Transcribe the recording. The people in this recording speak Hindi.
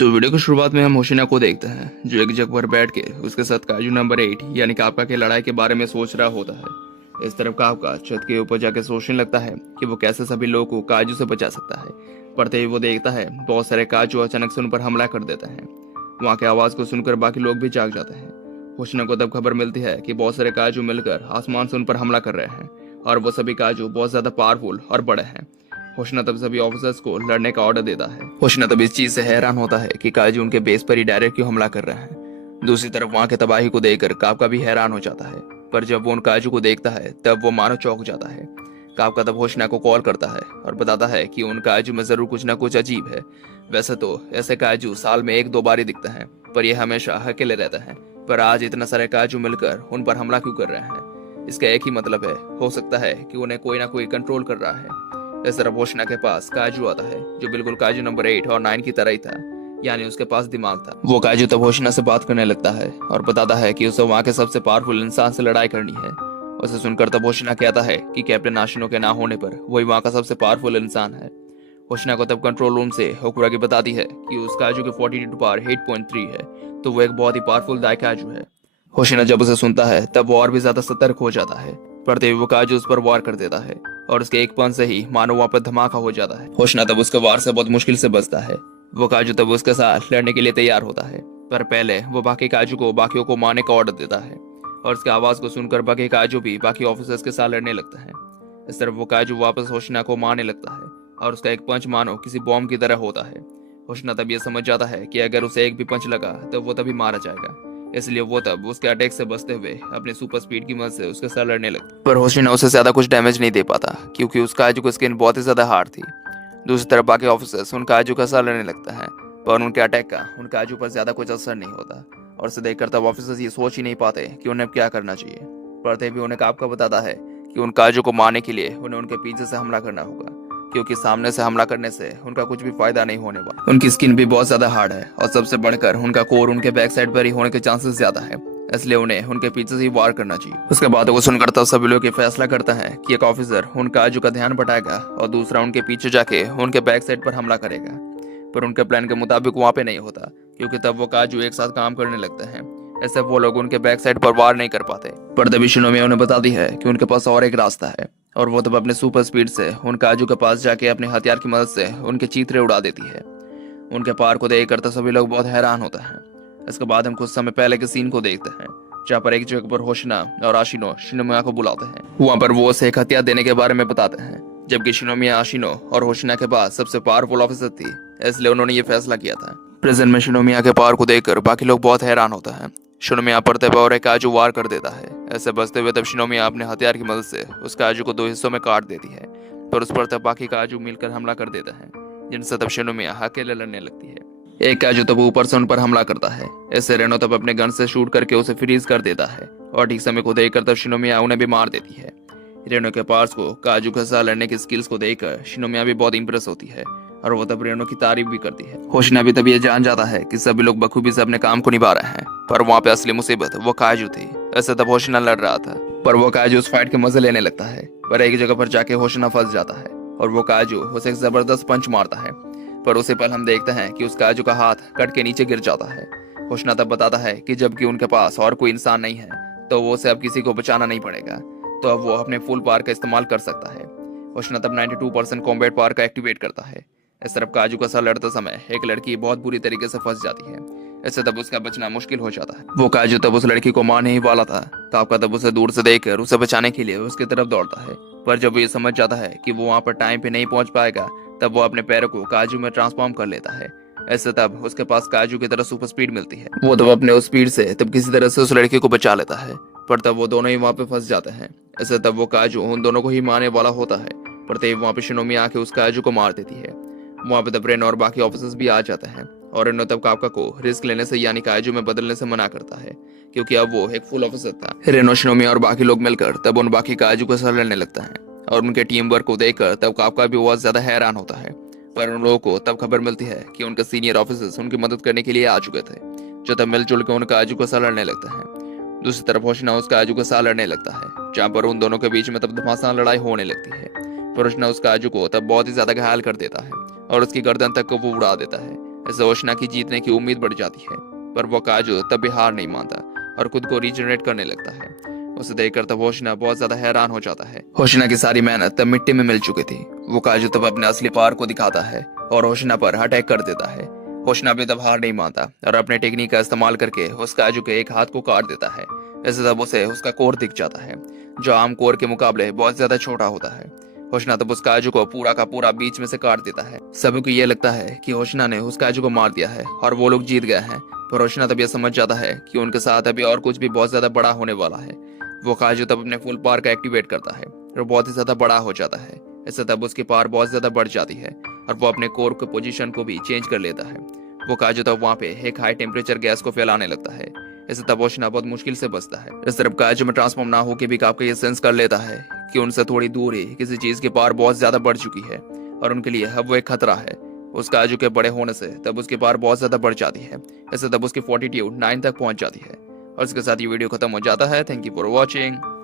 तो वीडियो की शुरुआत में हम होशिना को देखते हैं जो एक जगह पर बैठ के उसके साथ काजू नंबर 8 यानी कापका की लड़ाई के बारे में सोच रहा होता है। इस तरफ कापका छत के ऊपर जाकर सोचने लगता है कि वो कैसे सभी लोगों को काजू से बचा सकता है। पढ़ते ही वो देखता है बहुत सारे काजू अचानक से उन पर हमला कर देते हैं। वहाँ की आवाज को सुनकर बाकी लोग भी जाग जाते हैं। होशिना को तब खबर मिलती है कि बहुत सारे काजू मिलकर आसमान से उन पर हमला कर रहे हैं और वो सभी काजू बहुत ज्यादा पावरफुल और बड़े हैं। होशना तब सभी ऑफिसर्स को लड़ने का ऑर्डर देता है। होशना तब इस चीज से हैरान होता है कि काजू उनके बेस पर ही डायरेक्ट क्यों हमला कर रहे हैं। दूसरी तरफ वहां के तबाही को देखकर कापका भी हैरान हो जाता है, पर जब वो उन काजू को देखता है तब वो मानो चौंक जाता है। कापका तब होशना को कॉल करता है और बताता है कि उन काजू में जरूर कुछ ना कुछ अजीब है। वैसे तो ऐसे काजू साल में एक दो बार ही दिखते हैं, पर ये हमेशा अकेले रहते हैं। पर आज इतना सारे काजू मिलकर उन पर हमला क्यों कर रहे हैं? इसका एक ही मतलब है, हो सकता है कि उन्हें कोई ना कोई कंट्रोल कर रहा है। इस तरफ होशना के पास काजू आता है जो बिल्कुल काजू नंबर 8 और 9 की तरह ही था, यानी उसके पास दिमाग था। वो काजू तब होशना से बात करने लगता है और बताता है कि उसे वहाँ के सबसे पावरफुल इंसान से लड़ाई करनी है। उसे सुनकर तब होशना कहता है कि कैप्टन आशिनो के ना होने पर वही वहाँ का सबसे पावरफुल इंसान है। होशना को तब कंट्रोल रूम से होकुरागी बताती है कि उस काजू के 42 पावर 8.3 है, तो वो एक बहुत ही पावरफुल दाई काजू है। होशिना जब उसे सुनता है तब वो और भी ज्यादा सतर्क हो जाता है। पढ़ते हुए वो काजू उस पर वार कर देता है और उसके एक पंच से ही मानो वहां पर धमाका हो जाता है। होशना तब उसके वार से बहुत मुश्किल से बचता है। वो काजू तब उसके साथ लड़ने के लिए तैयार होता है, पर पहले वो बाकी काजू को बाकियों को मारने का ऑर्डर देता है और उसकी आवाज को सुनकर बाकी काजू भी बाकी ऑफिसर्स के साथ लड़ने लगता है। इस तरफ वो काजू वापस होशना को मारने लगता है और उसका एक पंच मानो किसी बॉम्ब की तरह होता है। होशना तब ये समझ जाता है कि अगर उसे एक भी पंच लगा तो वो तभी मारा जाएगा, इसलिए वो तब उसके अटैक से बचते हुए अपने सुपर स्पीड की मदद से उसके साथ लड़ने लगता। पर होशिना उसे ज्यादा कुछ डैमेज नहीं दे पाता क्योंकि उस काजू की स्किन बहुत ही ज्यादा हार्ड थी। दूसरी तरफ बाकी ऑफिसर्स उन काजू का साथ लड़ने लगता है, पर उनके अटैक का उन काजू पर ज्यादा कुछ असर नहीं होता और उसे देखकर तब ऑफिसर्स ये सोच ही नहीं पाते कि उन्हें क्या करना चाहिए। पढ़ते भी उन्हें कापका बताता है कि उन काजू को मारने के लिए उन्हें उनके पीछे से हमला करना होगा, क्योंकि सामने से हमला करने से उनका कुछ भी फायदा नहीं होने वाला। उनकी स्किन भी बहुत ज्यादा हार्ड है और सबसे बढ़कर उनका कोर उनके बैक साइड पर ही होने के चांसेस ज्यादा है, इसलिए उन्हें उनके पीछे से ही वार करना चाहिए। उसके बाद वो सुनकर तब सभी लोग ये फैसला करता है कि एक ऑफिसर उन काजू का ध्यान बटाएगा और दूसरा उनके पीछे जाके उनके बैक साइड पर हमला करेगा। पर उनके प्लान के मुताबिक वहाँ पे नहीं होता, क्योंकि तब वो काजू एक साथ काम करने लगते हैं, ऐसे वो लोग उनके बैक साइड पर वार नहीं कर पाते। पर तभी शिनोमी उन्हें बताती है कि उनके पास और एक रास्ता है और वो तब अपने सुपर स्पीड से उन काजू के पास जाके अपने हथियार की मदद से उनके चीथड़े उड़ा देती है। उनके पार को देखकर तो सभी लोग बहुत हैरान होते हैं। इसके बाद हम कुछ समय पहले के सीन को देखते हैं, जहाँ पर एक जगह पर होशिना और आशिनो शिनोमिया को बुलाते हैं। वहाँ पर वो उसे एक हथियार देने के बारे में बताते हैं, जबकि शिनोमिया आशिनो और होशिना के पास सबसे पावरफुल ऑफिसर थी, इसलिए उन्होंने ये फैसला किया था। प्रेजेंट में शिनोमिया के पावर को देखकर बाकी लोग बहुत हैरान होता है। शिनोमिया पड़ते पर एक काजू वार कर देता है। ऐसे बचते हुए तब शिनोमिया अपने हथियार की मदद से उस काजू को 2 हिस्सों में काट देती है, पर उस पर तब बाकी काजू मिलकर हमला कर देते हैं, जिनसे तब शिनोमिया अकेले लड़ने लगती है। एक काजू तब ऊपर से उन पर हमला करता है। ऐसे रेनो तब अपने गन से शूट करके उसे फ्रीज कर देता है और ठीक समय को देखकर तब शिनोमिया उन्हें भी मार देती है। रेनो के पार्ट्स को काजू के साथ लड़ने की स्किल्स को देखकर शिनोमिया भी बहुत इंप्रेस होती है और वो तब रेनो की तारीफ भी करती है। होशिना भी तब ये जान जाता है कि सभी लोग बखूबी से अपने काम को निभा रहे हैं, पर वहाँ पे असली मुसीबत वो काजू थी। ऐसे तब होशिना लड़ रहा था, पर वो काजू उस फाइट के मजे लेने लगता है। पर एक जगह पर जाके होशिना फंस जाता है और वो काजू उसे एक जबरदस्त पंच मारता है, पर उसे पल हम देखते हैं कि उस काजू का हाथ कट के नीचे गिर जाता है। होशिना तब बताता है कि जबकि उनके पास और कोई इंसान नहीं है, तो वो उसे अब किसी को बचाना नहीं पड़ेगा, तो अब वो अपने फुल पावर का इस्तेमाल कर सकता है। होशिना तब 92% कॉम्बैट पावर का एक्टिवेट करता है। इस तरफ काजू का साथ लड़ते समय एक लड़की बहुत बुरी तरीके से फंस जाती है। इससे तब उसका बचना मुश्किल हो जाता है। वो काजू तब उस लड़की को मारने ही वाला था। कापका तब उसे दूर से देखकर उसे बचाने के लिए उसकी तरफ दौड़ता है, पर जब वो ये समझ जाता है कि वो वहाँ पर टाइम पे नहीं पहुंच पाएगा, तब वो अपने पैरों को काजू में ट्रांसफॉर्म कर लेता है। ऐसे तब उसके पास काजू की तरह सुपर स्पीड मिलती है। वो तब अपने उस स्पीड से तब किसी तरह से उस लड़की को बचा लेता है, पर तब वो दोनों ही वहाँ पे फंस जाते हैं। ऐसे तब वो काजू उन दोनों को ही मारने वाला होता है, पर तब वहाँ पे शिनोमिया आके उस काजू को मार देती है। वहाँ पे तब रेनो और बाकी ऑफिसर्स भी आ जाते हैं और रेनो तब कापका को रिस्क लेने से यानी काजू में बदलने से मना करता है, क्योंकि अब वो एक फुल ऑफिसर था। रेनो शिनोमिया और बाकी लोग मिलकर तब उन बाकी काजू के साथ लड़ने लगता है और उनके टीम वर्क को देखकर तब कापका भी बहुत ज्यादा हैरान होता है। पर उन लोगों को तब खबर मिलती है कि उनके सीनियर ऑफिसर्स उनकी मदद करने के लिए आ चुके थे, जो तब मिलजुल के उन काजू के साथ लड़ने लगते हैं। दूसरी तरफ होशिना उस काजू के साथ लड़ने लगता है, जहाँ पर उन दोनों के बीच में तब घमासान लड़ाई होने लगती है। पर होशिना उस काजू को तब बहुत ही ज्यादा घायल कर देता है और उसकी गर्दन तक को वो उड़ा देता है। इससे होशना की जीतने की उम्मीद बढ़ जाती है, पर वो काजू तब भी हार नहीं मानता और खुद को रीजनरेट करने लगता है। उसे देखकर तब होशना बहुत ज्यादा हैरान हो जाता है। होशना की सारी मेहनत तब मिट्टी में मिल चुकी थी। वो काजू तब अपने असली पावर को दिखाता है और होशना पर अटैक कर देता है। होशना भी तब हार नहीं मानता और अपने टेक्निक का इस्तेमाल करके उस काजू के एक हाथ को काट देता है। इससे तब उसे उसका कोर दिख जाता है, जो आम कोर के मुकाबले बहुत ज्यादा छोटा होता है। होशना तब उस काजू को पूरा का पूरा बीच में से काट देता है। सभी को ये लगता है कि होशना ने उस काजू को मार दिया है और वो लोग जीत गए हैं, पर होशना तब यह समझ जाता है कि उनके साथ अभी और कुछ भी बहुत ज्यादा बड़ा होने वाला है। वो काजू तब अपने फुल पावर का एक्टिवेट करता है और बहुत ही ज्यादा बड़ा हो जाता है। इससे तब उसकी पावर बहुत ज्यादा बढ़ जाती है और वो अपने कोर के पोजीशन को भी चेंज कर लेता है। वो काजू तब वहाँ पे एक हाई टेम्परेचर गैस को फैलाने लगता है। इससे तब होशना बहुत मुश्किल से बचता है। इस तरफ काजू में ट्रांसफॉर्म ना होकर भी काफी ये सेंस कर लेता है कि उनसे थोड़ी दूर ही किसी चीज की पावर बहुत ज्यादा बढ़ चुकी है और उनके लिए अब वो एक खतरा है। उस काजू के बड़े होने से तब उसकी पावर बहुत ज्यादा बढ़ जाती है। इससे तब उसकी फोर्टिट्यूड 9 तक पहुंच जाती है। और इसके साथ ये वीडियो खत्म हो जाता है। Thank you for watching.